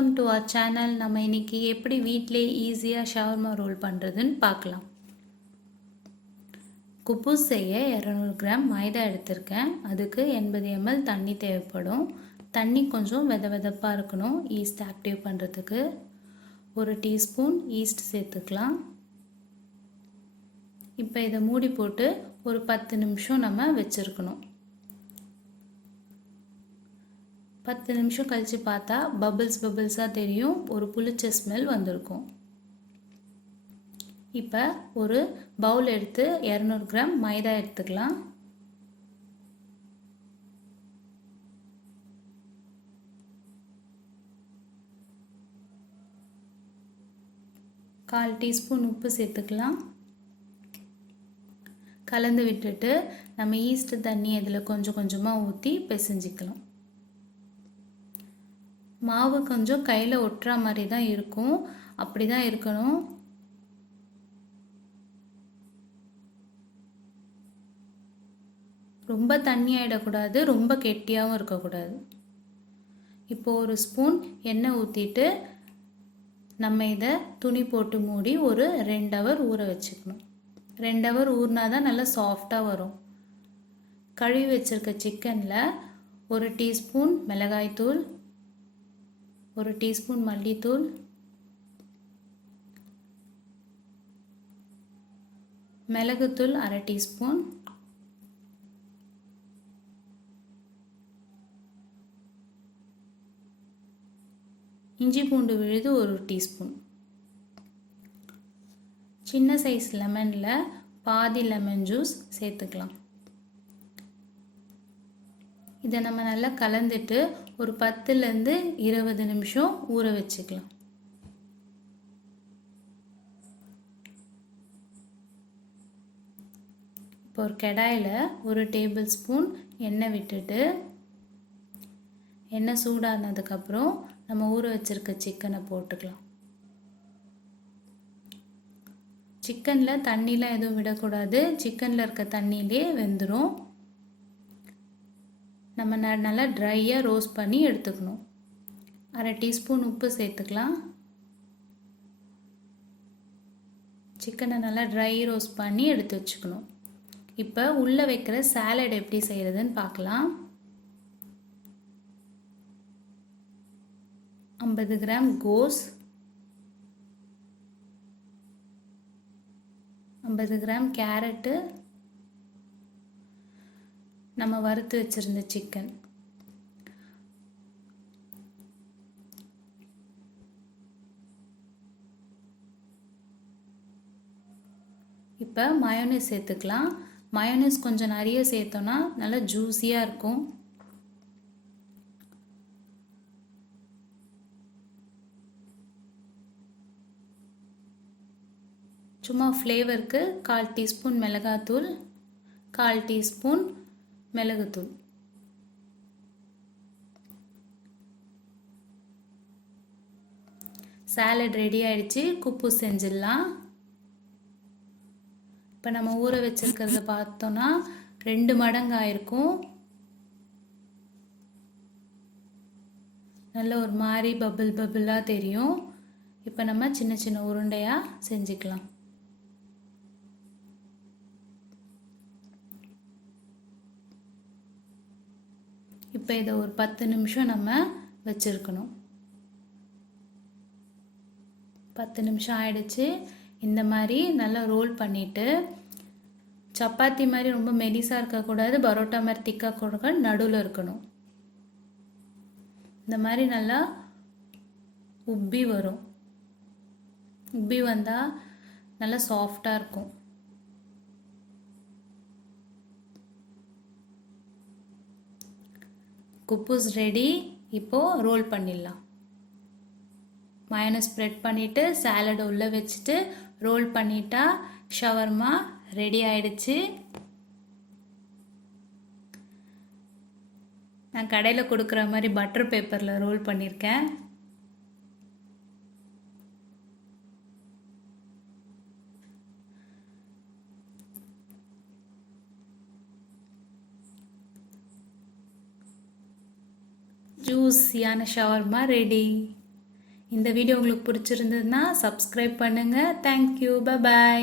Welcome to our channel. நம்ம இன்னைக்கு எப்படி வீட்டிலே ஈஸியாக ஷவர்மா ரோல் பண்ணுறதுன்னு பார்க்கலாம். குப்பூஸ் செய்ய 200 கிராம் மைதா எடுத்திருக்கேன். அதுக்கு 80 ml தண்ணி தேவைப்படும். தண்ணி கொஞ்சம் வெதப்பாக இருக்கணும் ஈஸ்ட் ஆக்டிவ் பண்ணுறதுக்கு. 1 டீஸ்பூன் ஈஸ்ட் சேர்த்துக்கலாம். இப்போ இதை மூடி போட்டு ஒரு 10 நிமிஷம் நம்ம வச்சுருக்கணும். 10 நிமிஷம் கழித்து பார்த்தா பபிள்ஸாக தெரியும். ஒரு புளிச்ச ஸ்மெல் வந்திருக்கும். இப்போ ஒரு பவுல் எடுத்து 200 கிராம் மைதா எடுத்துக்கலாம். கால் டீஸ்பூன் உப்பு சேர்த்துக்கலாம். கலந்து விட்டுட்டு நம்ம ஈஸ்ட் தண்ணி இதில் கொஞ்சம் கொஞ்சமாக ஊற்றி பிசைஞ்சிக்கலாம். மாவு கொஞ்சம் கையில் ஒட்டுற மாதிரி தான் இருக்கும். அப்படி தான் இருக்கணும். ரொம்ப தண்ணி ஆகிடக்கூடாது, ரொம்ப கெட்டியாகவும் இருக்கக்கூடாது. இப்போ ஒரு ஸ்பூன் எண்ணெய் ஊற்றிட்டு நம்ம இதை துணி போட்டு மூடி ஒரு 2 ஹவர் ஊற வச்சுக்கணும். 2 ஹவர் ஊறினா தான் நல்லா சாஃப்டாக வரும். கழுவி வச்சுருக்க சிக்கனில் 1 டீஸ்பூன் மிளகாய்த்தூள், 1 டீஸ்பூன் மல்லித்தூள், மிளகுத்தூள் 1/2 டீஸ்பூன், இஞ்சி பூண்டு விழுது 1 டீஸ்பூன், சின்ன சைஸ் லெமனில் பாதி லெமன் ஜூஸ் சேர்த்துக்கலாம். இதை நம்ம நல்லா கலந்துட்டு ஒரு 10லேருந்து 20 நிமிஷம் ஊற வச்சுக்கலாம். இப்போ ஒரு கடாயில் 1 டேபிள் ஸ்பூன் எண்ணெய் விட்டுட்டு எண்ணெய் சூடானதுக்கப்புறம் நம்ம ஊற வச்சுருக்க சிக்கனை போட்டுக்கலாம். சிக்கனில் தண்ணிலாம் எதுவும் விடக்கூடாது. சிக்கனில் இருக்க தண்ணியிலே வெந்துடும். நம்ம நல்லா ட்ரையாக ரோஸ்ட் பண்ணி எடுத்துக்கணும். 1/2 டீஸ்பூன் உப்பு சேர்த்துக்கலாம். சிக்கனை நல்லா ட்ரை ரோஸ்ட் பண்ணி எடுத்து வச்சுக்கணும். இப்போ உள்ளே வைக்கிற சாலட் எப்படி செய்கிறதுன்னு பார்க்கலாம். 50 கிராம் கோஸ், 50 கிராம் கேரட்டு, நம்ம வறுத்து வச்சுருந்த சிக்கன், இப்போ மயோனைஸ் சேர்த்துக்கலாம். மயோனைஸ் கொஞ்சம் நிறைய சேர்த்தோன்னா நல்லா ஜூஸியாக இருக்கும். சும்மா ஃப்ளேவருக்கு 1/4 டீஸ்பூன் மிளகாத்தூள், 1/4 டீஸ்பூன் மிளகுத்தூள். சாலட் ரெடி ஆயிடுச்சு. குப்பூஸ் செஞ்சிடலாம். இப்போ நம்ம ஊற வச்சிருக்கிறத பார்த்தோன்னா 2 மடங்கு ஆயிருக்கும். நல்ல ஒரு மாதிரி பபிளாக தெரியும். இப்போ நம்ம சின்ன சின்ன உருண்டையாக செஞ்சுக்கலாம். இப்போ இதை ஒரு 10 நிமிஷம் நம்ம வச்சுருக்கணும். 10 நிமிஷம் ஆயிடுச்சு. இந்த மாதிரி நல்லா ரோல் பண்ணிவிட்டு சப்பாத்தி மாதிரி ரொம்ப மெலிசாக இருக்கக்கூடாது, பரோட்டா மாதிரி திக்காக கொடுக்க நடுவில் இருக்கணும். இந்த மாதிரி நல்லா உப்பி வரும். உப்பி வந்தால் நல்லா சாஃப்டாக இருக்கும். குப்பூஸ் ரெடி. இப்போது ரோல் பண்ணிடலாம். மயோனைஸ் ஸ்ப்ரெட் பண்ணிவிட்டு சாலடை உள்ளே வச்சுட்டு ரோல் பண்ணிட்டா ஷவர்மா ரெடி ஆயிடுச்சு. நான் கடையில் கொடுக்குற மாதிரி பட்டர் பேப்பரில் ரோல் பண்ணியிருக்கேன். ஜூஸியான ஷவர்மா ரெடி. இந்த வீடியோ உங்களுக்கு பிடிச்சிருந்ததுன்னா சப்ஸ்கிரைப் பண்ணுங்கள். தேங்க்யூ. பை.